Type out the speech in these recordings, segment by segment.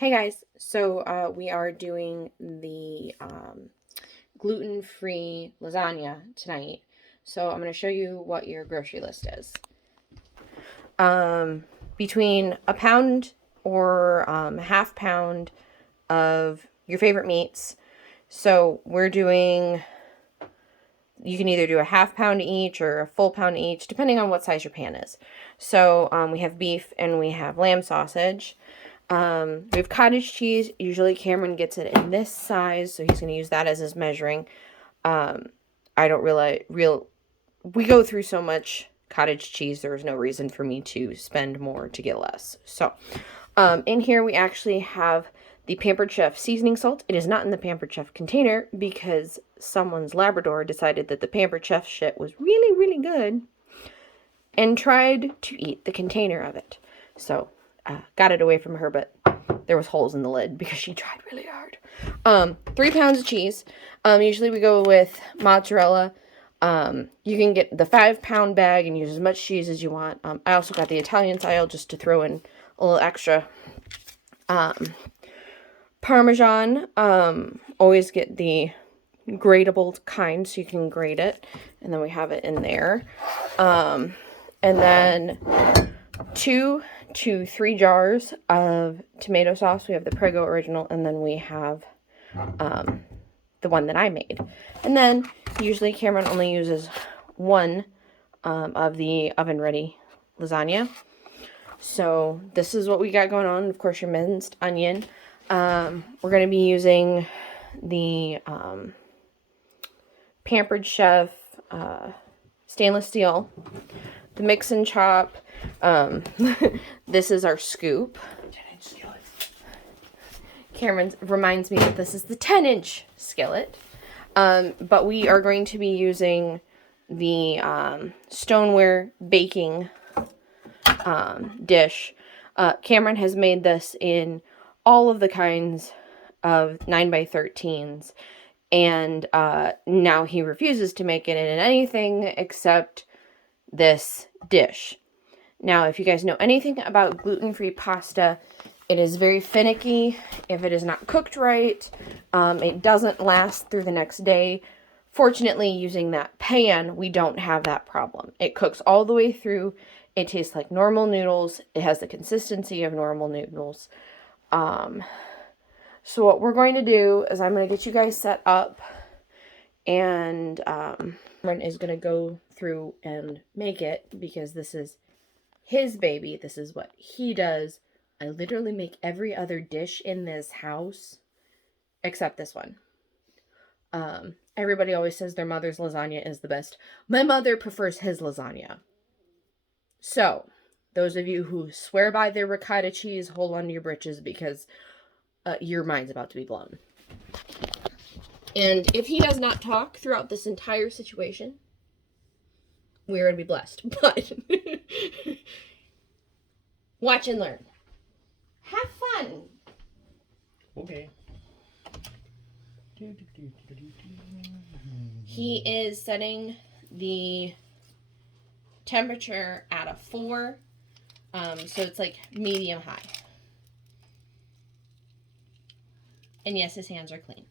Hey guys, so we are doing the gluten-free lasagna tonight. So I'm going to show you what your grocery list is. Between a pound or a half pound of your favorite meats. So we're doing, you can either do a half pound each or a full pound each, depending on what size your pan is. So we have beef and we have lamb sausage. We have cottage cheese. Usually Cameron gets it in this size, so he's going to use that as his measuring. I don't we go through so much cottage cheese, there was no reason for me to spend more to get less. So, in here we actually have the Pampered Chef seasoning salt. It is not in the Pampered Chef container because someone's Labrador decided that the Pampered Chef shit was really, really good and tried to eat the container of it. So, got it away from her, but there was holes in the lid because she tried really hard. 3 pounds of cheese. Usually we go with mozzarella. You can get the 5-pound bag and use as much cheese as you want. I also got the Italian style just to throw in a little extra. Parmesan. Always get the grateable kind so you can grate it. And then we have it in there. And then 2 to 3 jars of tomato sauce. We have the Prego original, and then we have the one that I made. And then usually Cameron only uses one of the oven-ready lasagna. So this is what we got going on. Of course, your minced onion. We're going to be using the Pampered Chef stainless steel, the mix and chop. This is our scoop. 10-inch skillet. Cameron reminds me that this is the 10-inch skillet. But we are going to be using the stoneware baking dish. Cameron has made this in all of the kinds of 9x13s. And now he refuses to make it in anything except this dish. Now, if you guys know anything about gluten-free pasta, it is very finicky. If it is not cooked right, it doesn't last through the next day. Fortunately, using that pan, we don't have that problem. It cooks all the way through. It tastes like normal noodles. It has the consistency of normal noodles. So what we're going to do is I'm going to get you guys set up, and Cameron is going to go through and make it because this is his baby. This is what he does. I literally make every other dish in this house except this one. Everybody always says their mother's lasagna is the best. My mother prefers his lasagna. So, those of you who swear by their ricotta cheese, hold on to your britches because your mind's about to be blown. And if he does not talk throughout this entire situation, we're going to be blessed. But watch and learn. Have fun. Okay. He is setting the temperature at a 4. So it's like medium high. And yes, his hands are clean.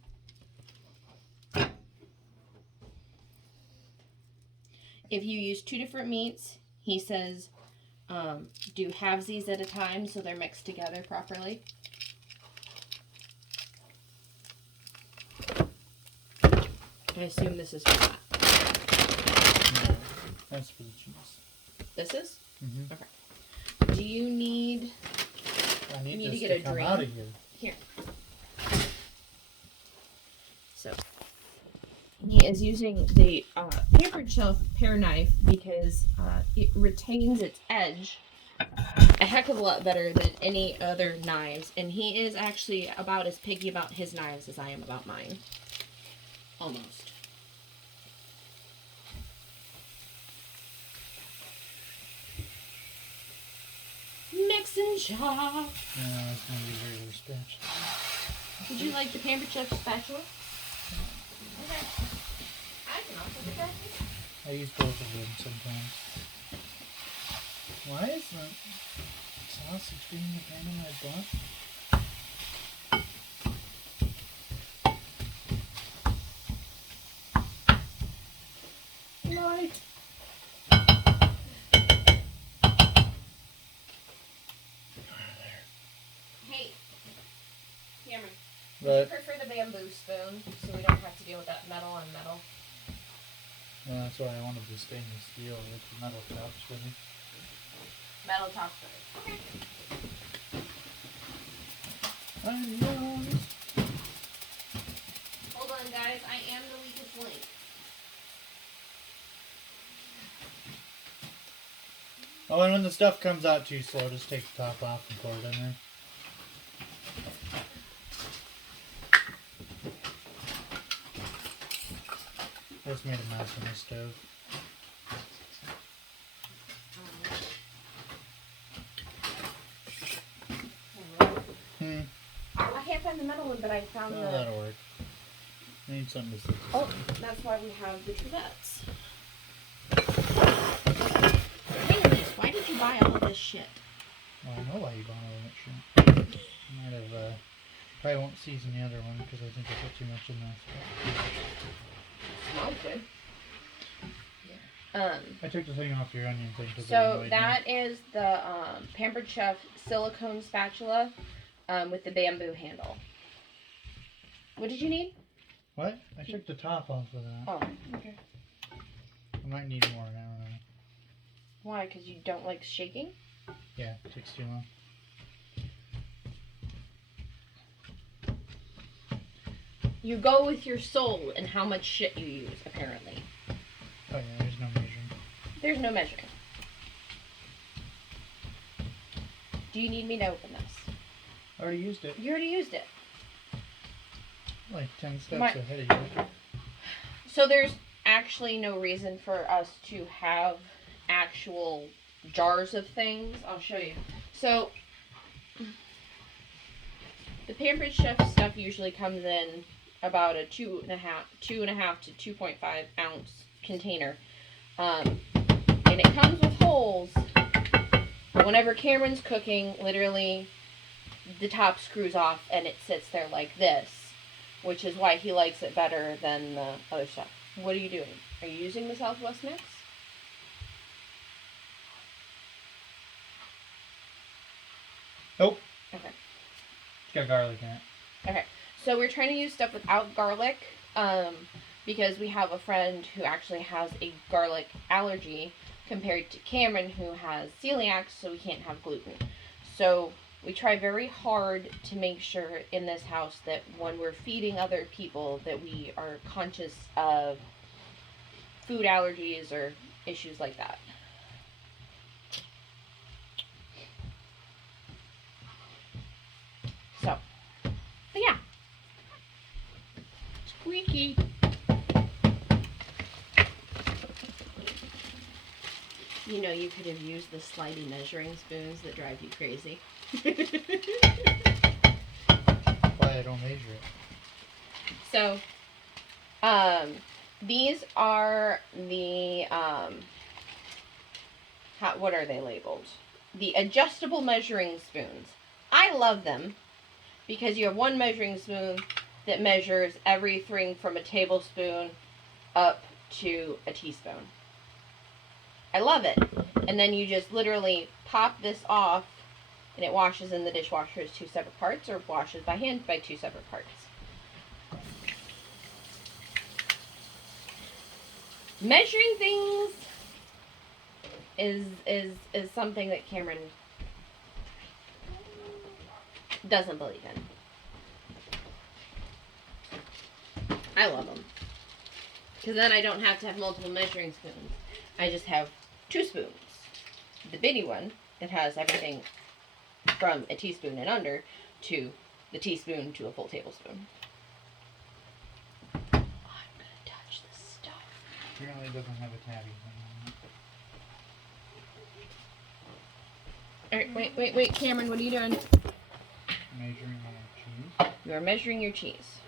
If you use 2 different meats, he says do halvesies at a time so they're mixed together properly. I assume this is for that. No, that's for the cheese. This is? Mm-hmm. Okay. Do you need... I need this to get a come drain? out of here. Here. So, he is using the Pampered Chef pear knife because it retains its edge a heck of a lot better than any other knives. And he is actually about as picky about his knives as I am about mine. Almost. Mix and chop. No, it's going to be regular spatula. Would you like the Pampered Chef spatula? Okay. I can also get that. I use both of them sometimes. Why is the sausage being the pan in my butt? But I prefer the bamboo spoon, so we don't have to deal with that metal on metal. yeah, that's why I wanted the stainless steel with the metal tops for me. Metal tops better. Okay. Onions. Hold on, guys. I am the weakest link. Oh, and when the stuff comes out too slow, just take the top off and pour it in there. I just made a mess on the stove. I can't find the metal one, but I found Oh, the... that'll work. I need something to stick to. Oh, that's why we have the trivettes. Hey, Elise, why did you buy all of this shit? Oh, I know why you bought all that shit. I might have, probably won't season the other one because I think I put too much in there. Smells good. I took the thing off your onion thing. So that is the Pampered Chef silicone spatula with the bamboo handle. What did you need? What? I took the top off of that. Oh, okay. I might need more, I don't know. Why? Because you don't like shaking? Yeah, it takes too long. You go with your soul and how much shit you use, apparently. Oh yeah, there's no measuring. There's no measuring. Do you need me to open this? I already used it. You already used it. Like 10 steps ahead of you. So there's actually no reason for us to have actual jars of things. I'll show you. So the Pampered Chef stuff usually comes in about a 2.5 to 2.5 ounce container. And it comes with holes. But whenever Cameron's cooking, literally the top screws off and it sits there like this, which is why he likes it better than the other stuff. What are you doing? Are you using the Southwest mix? Nope. Okay. It's got garlic in it. Okay. So we're trying to use stuff without garlic because we have a friend who actually has a garlic allergy compared to Cameron who has celiac, so we can't have gluten. So we try very hard to make sure in this house that when we're feeding other people that we are conscious of food allergies or issues like that. So, but yeah. Squeaky. You know, you could have used the slidey measuring spoons that drive you crazy. Why I don't measure it. So, these are the, what are they labeled? The adjustable measuring spoons. I love them because you have one measuring spoon that measures everything from a tablespoon up to a teaspoon. I love it. And then you just literally pop this off and it washes in the dishwasher as 2 separate parts or washes by hand by 2 separate parts. Measuring things is something that Cameron doesn't believe in. I love them. Because then I don't have to have multiple measuring spoons. I just have 2 spoons. The bitty one that has everything from a teaspoon and under to the teaspoon to a full tablespoon. I'm gonna touch this stuff. Apparently it doesn't have a tabby thing on it. Alright, wait, Cameron, what are you doing? Measuring my cheese. You are measuring your cheese.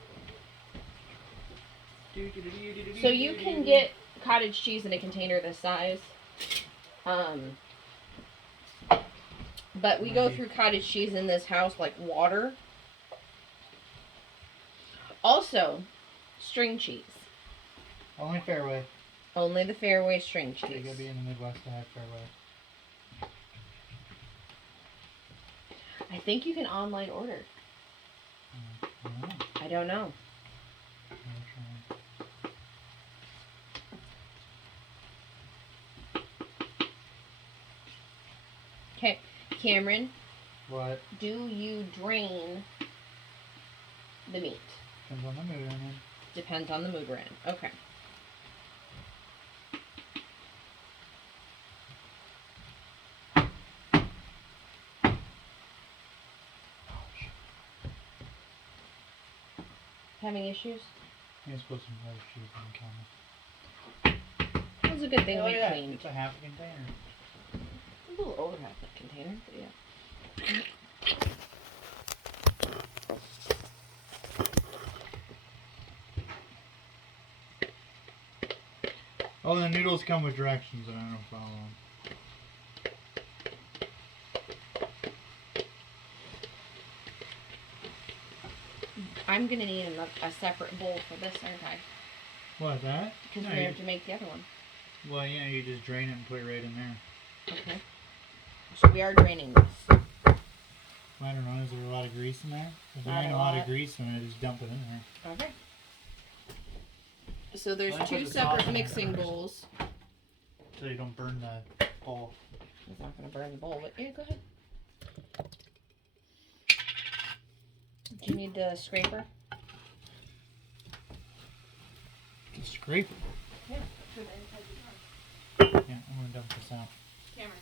So you can get cottage cheese in a container this size. But we go through cottage cheese in this house like water. Also, string cheese. Only Fairway. Only the Fairway string You cheese. gotta be in the Midwest to have Fairway. I think you can online order. I don't know. I don't know. Okay, Cameron. What? Do you drain the meat? Depends on the mood I'm in. Depends on the mood we're in. Okay. Having issues? I'm supposed to put some shoes on the counter. That was a good thing Oh, we yeah. cleaned. It's a half a container. A little over half that container, but yeah. Oh, the noodles come with directions and I don't follow them. I'm gonna need a separate bowl for this, aren't I? What, that? Because we're gonna have to make the other one. Well, yeah, you just drain it and put it right in there. Okay. So we are draining this. I don't know, is there a lot of grease in there? If there Not ain't a a lot lot. of grease in it, just dump it in there. Okay. So there's Well, I two put the separate sauce in there mixing first. bowls. So you don't burn the bowl. It's not gonna burn the bowl, but yeah, go ahead. Do you need the scraper? The scraper? Yeah. For the inside the jar. Yeah, I'm gonna dump this out. Camera.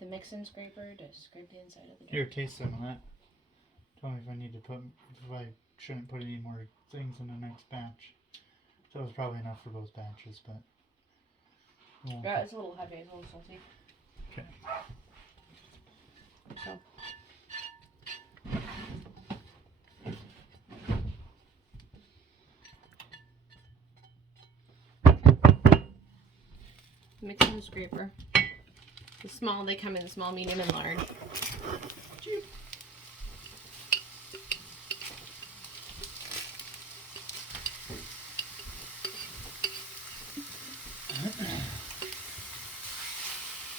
The mixing scraper to scrape the inside of the jar. Here, taste some of that. Tell me if I need to put, if I shouldn't put any more things in the next batch. So it's probably enough for both batches, but. Yeah, it's a little heavy, it's a little salty. Okay. So. Mixing scraper. The small, they come in small, medium, and large.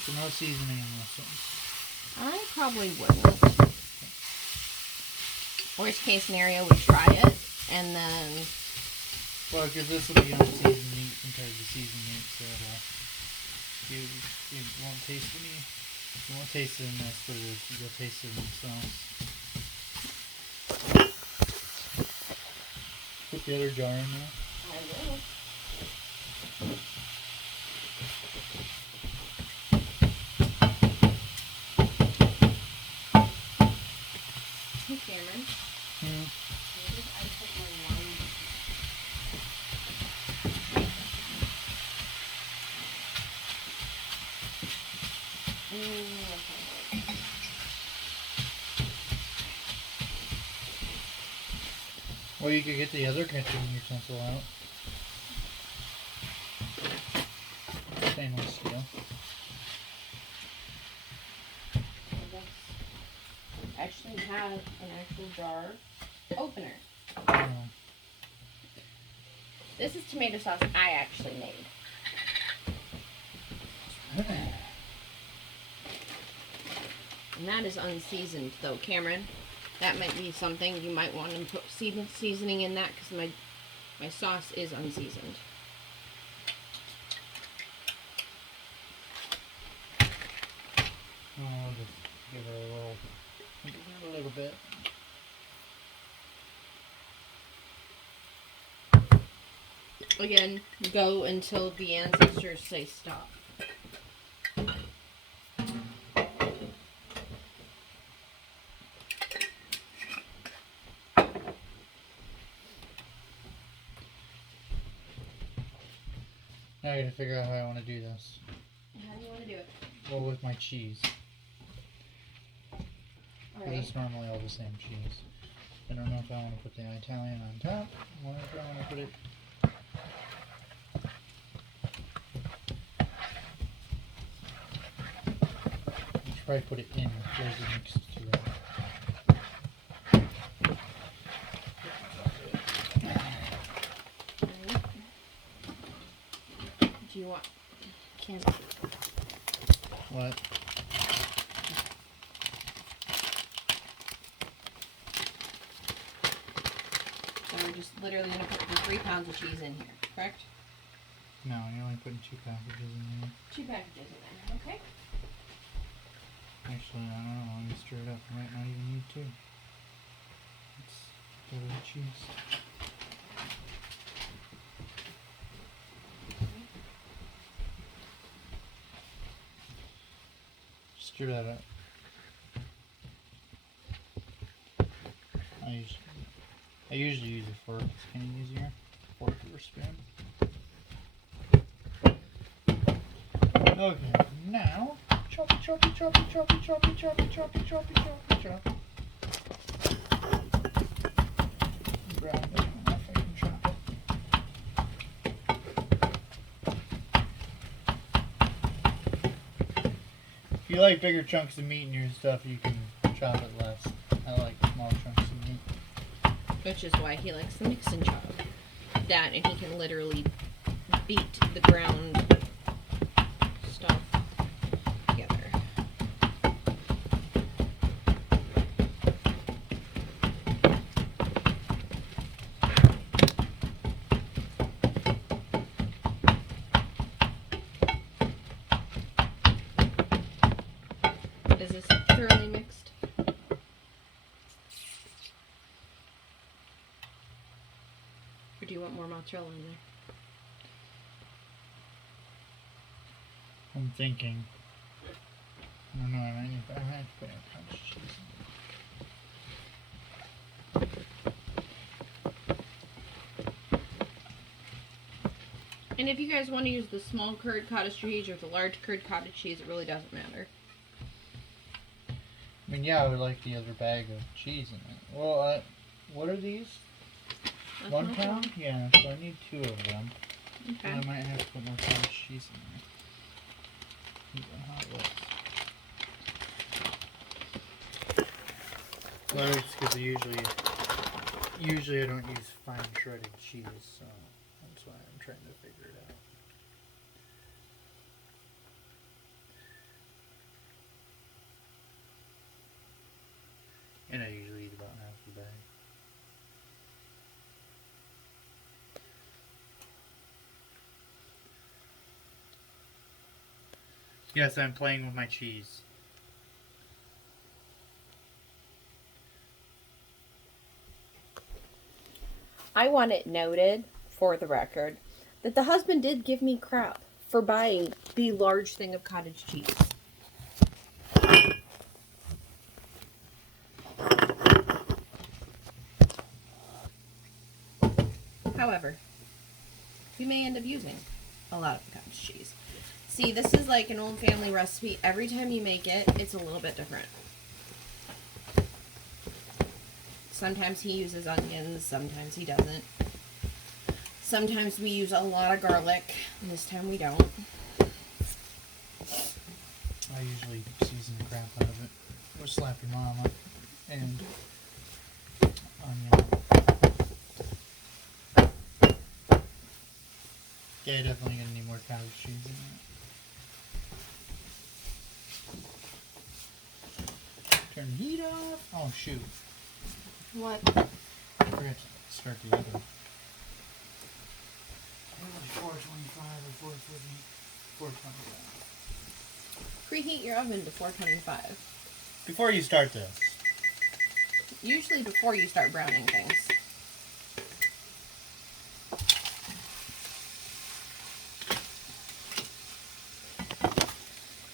So no seasoning in this one. I probably wouldn't. Worst case scenario, we try it, and then... Well, because this will be unseasoned meat compared to seasoned meat, so you won't taste any. You won't taste it in this, but you'll taste it in the sauce. Put the other jar in there. I will. Hey, Cameron. Hmm. Where did I put my wine? Okay. Well, you could get the other kitchen utensil out. Stainless steel. Actually have an actual jar opener. Oh. This is tomato sauce I actually made. And that is unseasoned though, Cameron. That might be something you might want to put seasoning in that because my sauce is unseasoned. Oh, I'll just give her a little bit. Again, go until the ancestors say stop. Now I gotta figure out how I want to do this. How do you want to do it? Well, with my cheese. Alright. It's normally all the same cheese. I don't know if I want to put the Italian on top or if I want to put it. I should probably put it in there's a mix to it. Do you want Can't. What? So we're just literally going to put the 3 pounds of cheese in here, correct? No, you're only putting 2 packages in there. 2 packages in there, okay. Actually, I don't know. Let me stir it up. I might not even need 2. Let's go to the cheese. Stir that up. I usually use a fork. It's kind of easier. Fork or spoon. Okay, now choppy, choppy, choppy, choppy, choppy, choppy, choppy, choppy, choppy, choppy. Brown bacon, if I can chop it. If you like bigger chunks of meat in your stuff, you can chop it less. I like small chunks of meat. Which is why he likes the mix and chop. That, and he can literally beat the ground stuff together. Is this thoroughly mixed? Or do you want more mozzarella in there? I'm thinking. I don't know. I might have to put in cottage cheese in. And if you guys want to use the small curd cottage cheese or the large curd cottage cheese, it really doesn't matter. I mean, yeah, I would like the other bag of cheese in it. Well, what are these? That's 1 pound? Yeah, so I need 2 of them. Okay. And I might have to put more cottage cheese in there. How it looks. Well, it's because usually I don't use fine shredded cheese, so that's why I'm trying to figure it out. And I usually eat about half the bag. Yes, I'm playing with my cheese. I want it noted, for the record, that the husband did give me crap for buying the large thing of cottage cheese. However, you may end up using a lot of the cottage cheese. See, this is like an old family recipe. Every time you make it, it's a little bit different. Sometimes he uses onions, sometimes he doesn't. Sometimes we use a lot of garlic, and this time we don't. I usually season the crap out of it. Or slap your mama and onion. Yeah, you're definitely gonna need more cottage cheese in that. Turn the heat off. Oh shoot. What? I forgot to start the oven. 425 or 450. 425. Preheat your oven to 425. Before you start this. Usually before you start browning things.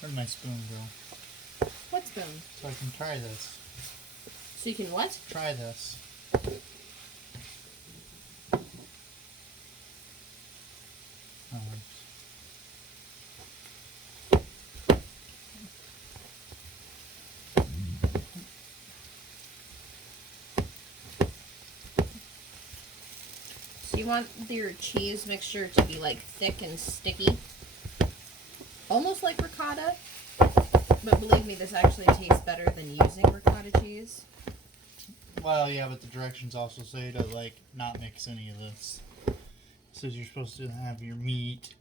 Where'd my spoon go? What spoon? So I can try this. So you can what? Try this. So you want your cheese mixture to be like thick and sticky. Almost like ricotta. But believe me, this actually tastes better than using ricotta cheese. Well, yeah, but the directions also say to, like, not mix any of this. It says you're supposed to have your meat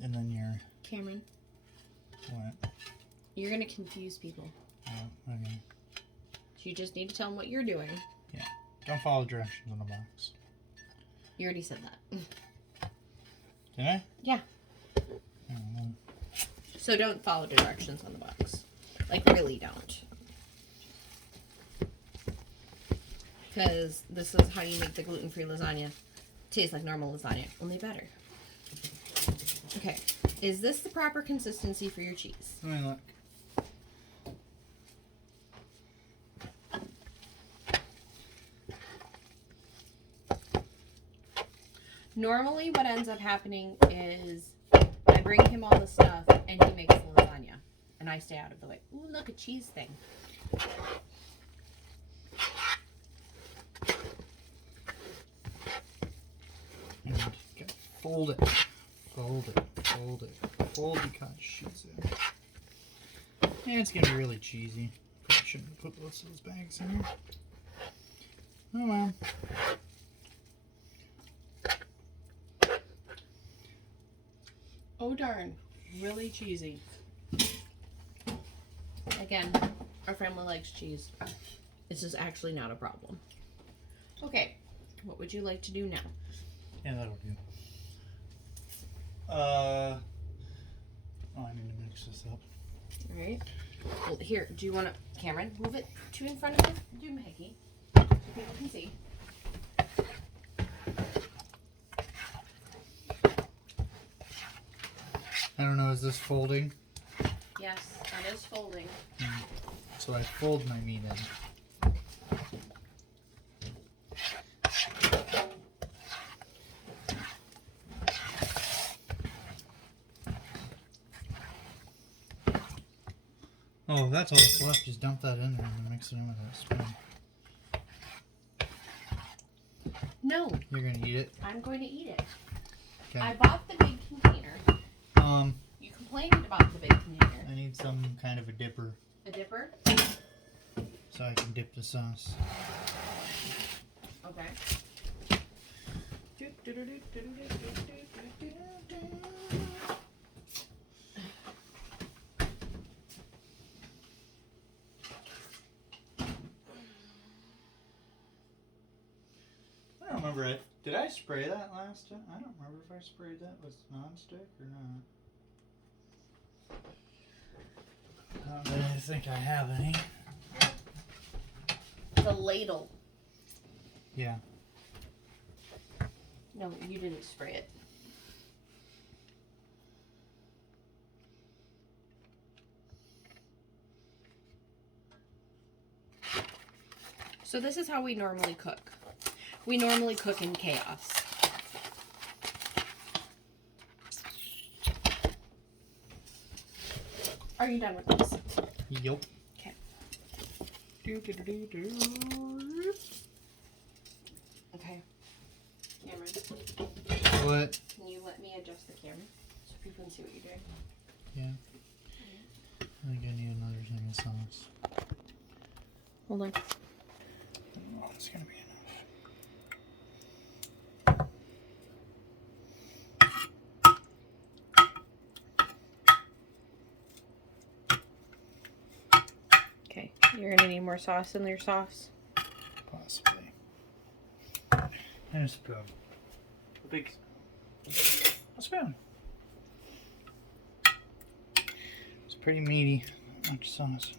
And then your Cameron, what? you're going to confuse people. Oh, okay. You just need to tell them what you're doing. Yeah. Don't follow directions on the box. You already said that. Did I? Yeah. Oh, So don't follow directions on the box. Like, really don't. Because this is how you make the gluten-free lasagna. Tastes like normal lasagna, only better. Okay. Is this the proper consistency for your cheese? let me look. Normally what ends up happening is I bring him all the stuff and he makes the lasagna. And I stay out of the way. Ooh, look, a cheese thing. And fold it. Fold it. Fold it. Fold the cottage cheese in. Yeah, it's going to be really cheesy. Probably shouldn't have put most of those bags in here. Oh well. Oh darn, really cheesy. Again, our family likes cheese. This is actually not a problem. Okay, what would you like to do now? Yeah, that'll do. Oh, I need to mix this up. All right. Well, here, do you want to, Cameron, move it to in front of the doohickey so people can see. I don't know, is this folding? Yes, it is folding. So I fold my meat in. Oh, that's all that's left. Just dump that in there and then mix it in with that spoon. No, You're gonna eat it? I'm going to eat it. Okay. I bought the big container. You complained about the big container. I need some kind of a dipper A dipper? so I can dip the sauce. Okay. I don't remember it. Did I spray that last time? I don't remember if I sprayed that with nonstick or not. I don't really think I have any. The ladle. Yeah. No, you didn't spray it. So this is how we normally cook. We normally cook in chaos. Are you done with this? Yup. Okay. Okay. Cameron, What? can you let me adjust the camera so people can see what you're doing? Yeah. I think I need another thing of sauce. Hold on. Oh, it's gonna be enough. Okay, you're gonna need more sauce in your sauce. Possibly. And a spoon. A big spoon. It's pretty meaty. Much sauce.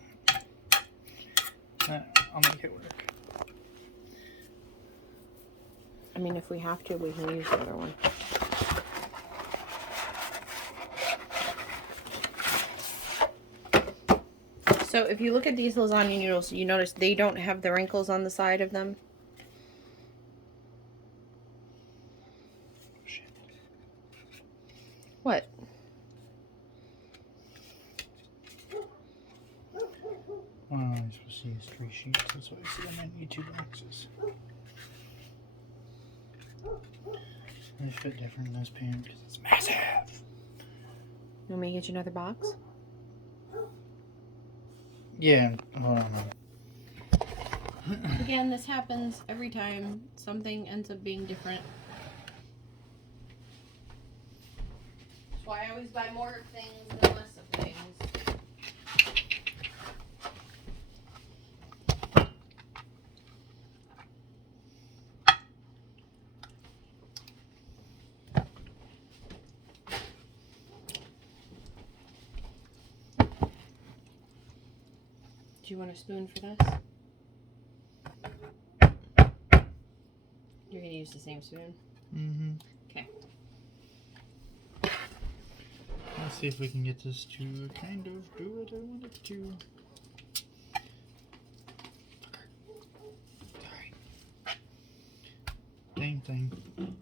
I'll make it work. I mean, if we have to, we can use the other one. So if you look at these lasagna noodles, you notice they don't have the wrinkles on the side of them. Shit. What? Oh, I'm supposed to use 3 sheets. That's why I said I might need 2 boxes. They fit different in this pan because it's massive. You want me to get you another box? Yeah, hold on. Again, this happens every time something ends up being different. That's why I always buy more of things than less of things. Do you want a spoon for this? You're going to use the same spoon? Mm-hmm. Okay. Let's see if we can get this to kind of do what I want it to. Sorry. Dang thing. I'm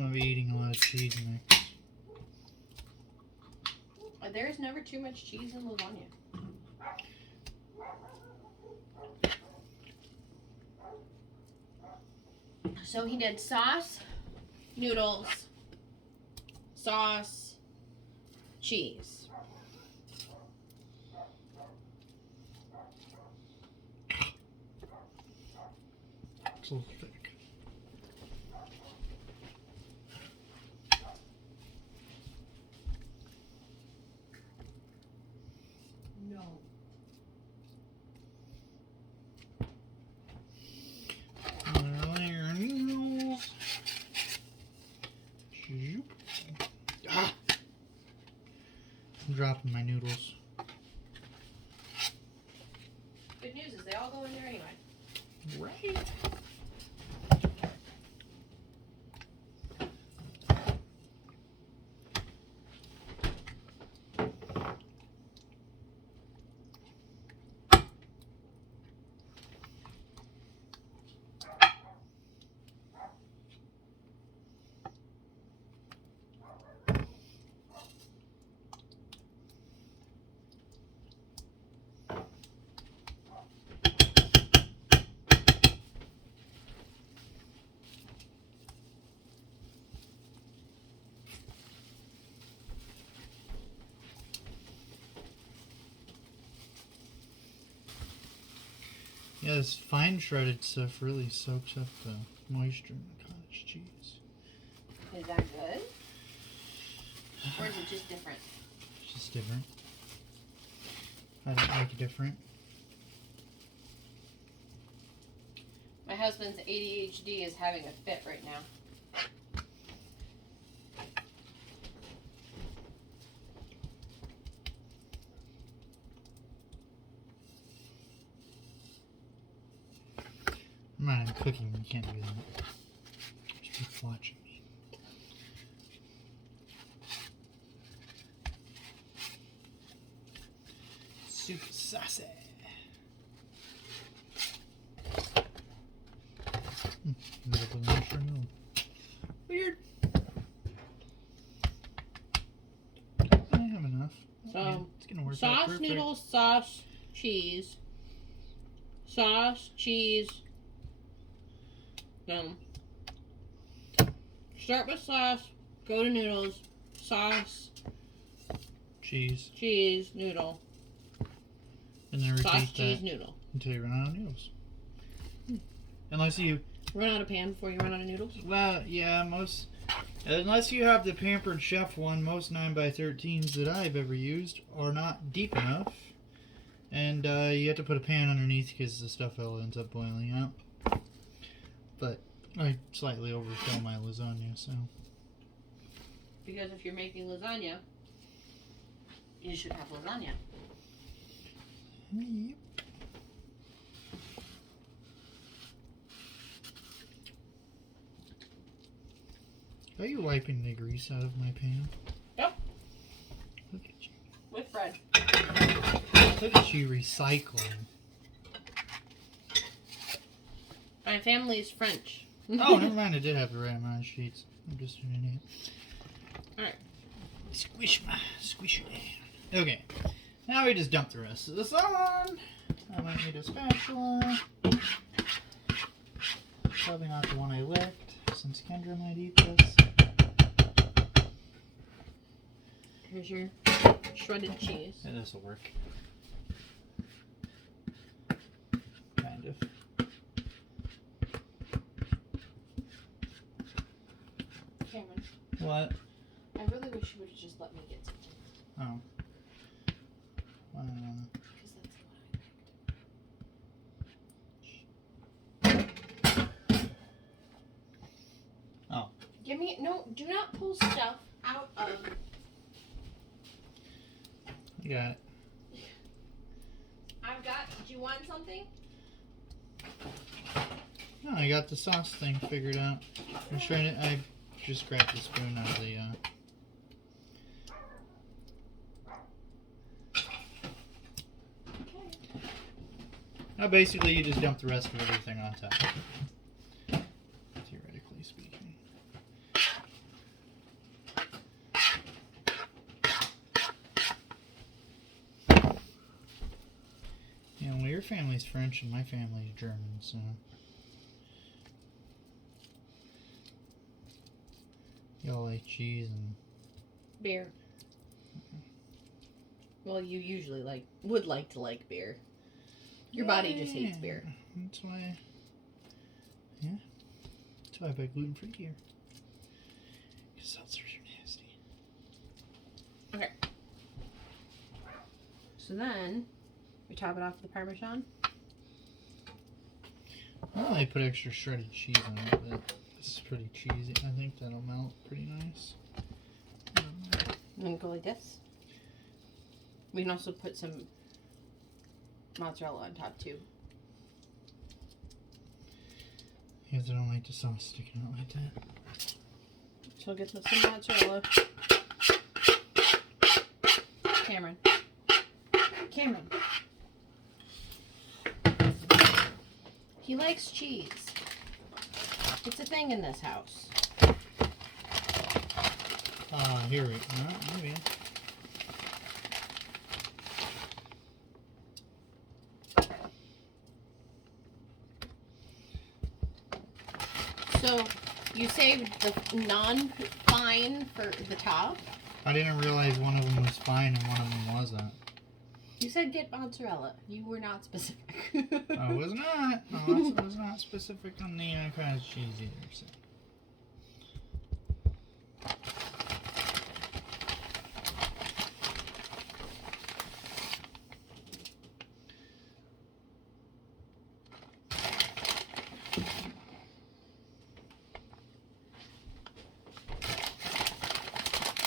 going to be eating a lot of cheese next. There's never too much cheese in lasagna. So he did sauce, noodles, sauce, cheese. It's a little thick. No. Layer noodles. Zoop. Ah! I'm dropping my noodles. Good news is they all go in there anyway. Right. Yeah, this fine shredded stuff really soaks up the moisture in the cottage cheese. Is that good? Or is it just different? It's just different. I don't like it different. My husband's ADHD is having a fit right now. I'm cooking, you can't do that. Just keep watching me. Super saucy. Another put an extra noodle. Weird. I have enough. So, Yeah, it's gonna work out sauce, perfect. noodles, sauce, cheese. Sauce, cheese. Start with sauce, go to noodles, sauce, Cheese. cheese, noodle, And then repeat sauce, that cheese, noodle. until you run out of noodles. Unless you, Run out of pan before you run out of noodles? well, yeah, unless you have the Pampered Chef one, most 9x13s that I've ever used are not deep enough. And you have to put a pan underneath because the stuff all ends up boiling out. But I slightly overfill my lasagna, so. Because if you're making lasagna, you should have lasagna. Yep. Are you wiping the grease out of my pan? Yep. Look at you. With bread. Look at you recycling. My family is French. Oh, never mind. I did have the right amount of sheets. I'm just an idiot. Alright. Squish it in. Okay. Now we just dump the rest of this on. I might need a spatula. Probably not the one I licked, since Kendra might eat this. Here's your shredded cheese. Yeah, this will work. Kind of. Cameron, What? I really wish she would have just let me get something. Oh. Because that's what I picked. Oh. Give me, no, do not pull stuff out of. You got it. I've got, do you want something? No, I got the sauce thing figured out. I'm trying to, I just grabbed the spoon out of the, Now basically you just dump the rest of everything on top. Theoretically speaking. Yeah, well your family's French and my family's German, so y'all like cheese and beer. Well, you usually would like to like beer. Your body just hates beer. That's why. Yeah. That's why I buy gluten-free here. Because seltzers are nasty. Okay. So then, we top it off with the Parmesan. Well, I put extra shredded cheese on it, but this is pretty cheesy. I think that'll melt pretty nice. I'm going to go like this. We can also put some mozzarella on top too. Because I don't like the sauce sticking out like that. So get some mozzarella. Cameron. He likes cheese. It's a thing in this house. Here we go. Maybe. So, you saved the non-fine for the top? I didn't realize one of them was fine and one of them wasn't. You said get mozzarella. You were not specific. I was not. I was not specific on the kind of cheese either. So.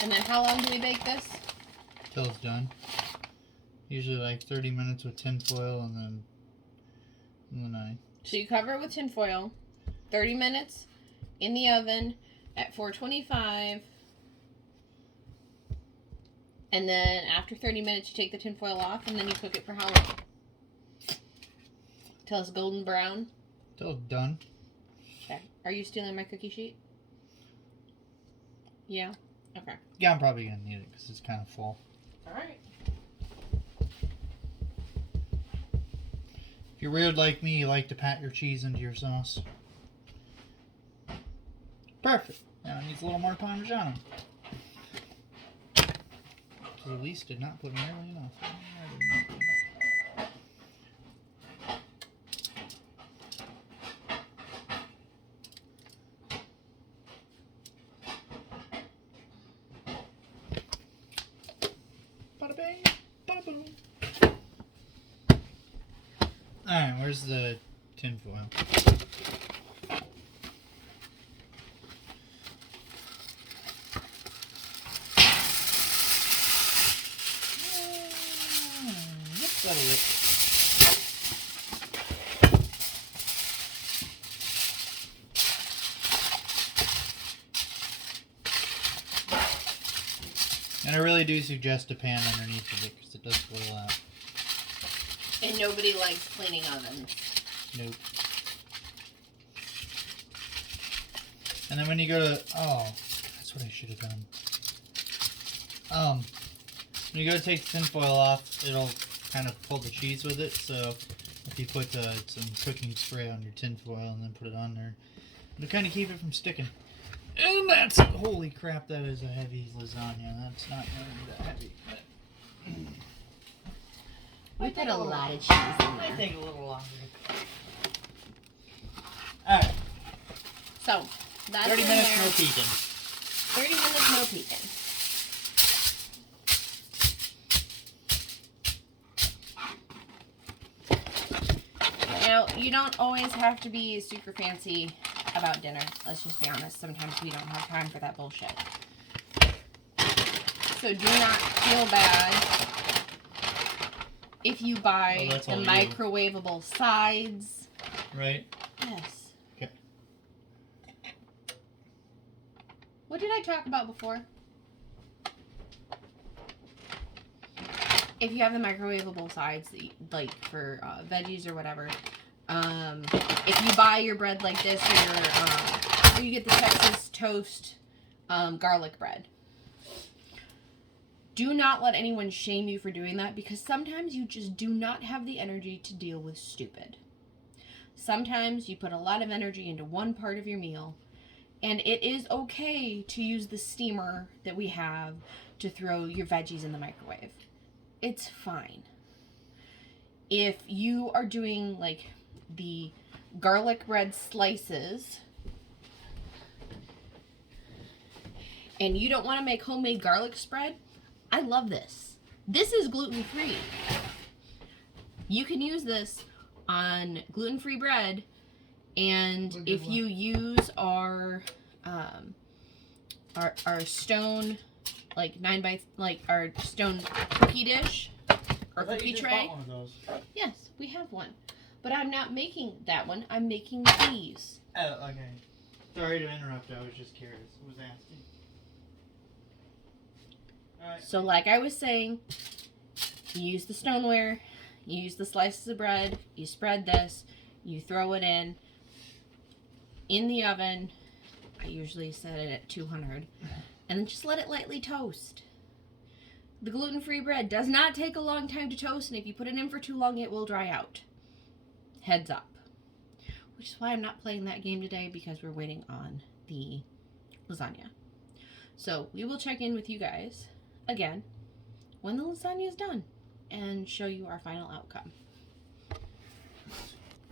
And then how long do we bake this? Till it's done. Usually like 30 minutes with tin foil and then So you cover it with tin foil, 30 minutes in the oven at 425, and then after 30 minutes you take the tin foil off and then you cook it for how long? Till it's golden brown? till it's done. Okay. Are you stealing my cookie sheet? Yeah? Okay. Yeah, I'm probably going to need it because it's kind of full. Alright. If you're weird like me, you like to pat your cheese into your sauce. Perfect. Now it needs a little more Parmesan. So at least did not put nearly enough. Bada bing, bada boom. Alright, where's the tin foil? Yep, that'll work. And I really do suggest a pan underneath of it because it does boil out. And nobody likes cleaning ovens. Nope. And then when you go to, oh, that's what I should have done. When you go to take the tin foil off, it'll kind of pull the cheese with it. So if you put some cooking spray on your tin foil and then put it on there, it'll kind of keep it from sticking. And that's, holy crap, that is a heavy lasagna. That's not going to be that heavy. But, We put a lot of cheese in might there. take a little longer. Alright, So, that's 30 in minutes, there. no peeking. 30 minutes, no peeking. you don't always have to be super fancy about dinner. Let's just be honest. Sometimes we don't have time for that bullshit. So do not feel bad if you buy the microwavable sides. Right? Yes. Okay. What did I talk about before? If you have the microwavable sides, like for veggies or whatever, if you buy your bread like this, or you get the Texas toast garlic bread, do not let anyone shame you for doing that, because sometimes you just do not have the energy to deal with stupid. Sometimes you put a lot of energy into one part of your meal, and it is okay to use the steamer that we have to throw your veggies in the microwave. It's fine. If you are doing like the garlic bread slices and you don't want to make homemade garlic spread, I love this. This is gluten-free. You can use this on gluten-free bread, and if you use our stone, like 9x, like our stone cookie dish or cookie tray. Bought one of those. Yes, we have one, but I'm not making that one. I'm making these. Oh, okay. Sorry to interrupt. I was just curious. I was asking. Alright. So like I was saying, you use the stoneware, you use the slices of bread, you spread this, you throw it in the oven. I usually set it at 200, and then just let it lightly toast. The gluten-free bread does not take a long time to toast, and if you put it in for too long, it will dry out. Heads up. Which is why I'm not playing that game today, because we're waiting on the lasagna. So we will check in with you guys again when the lasagna is done and show you our final outcome.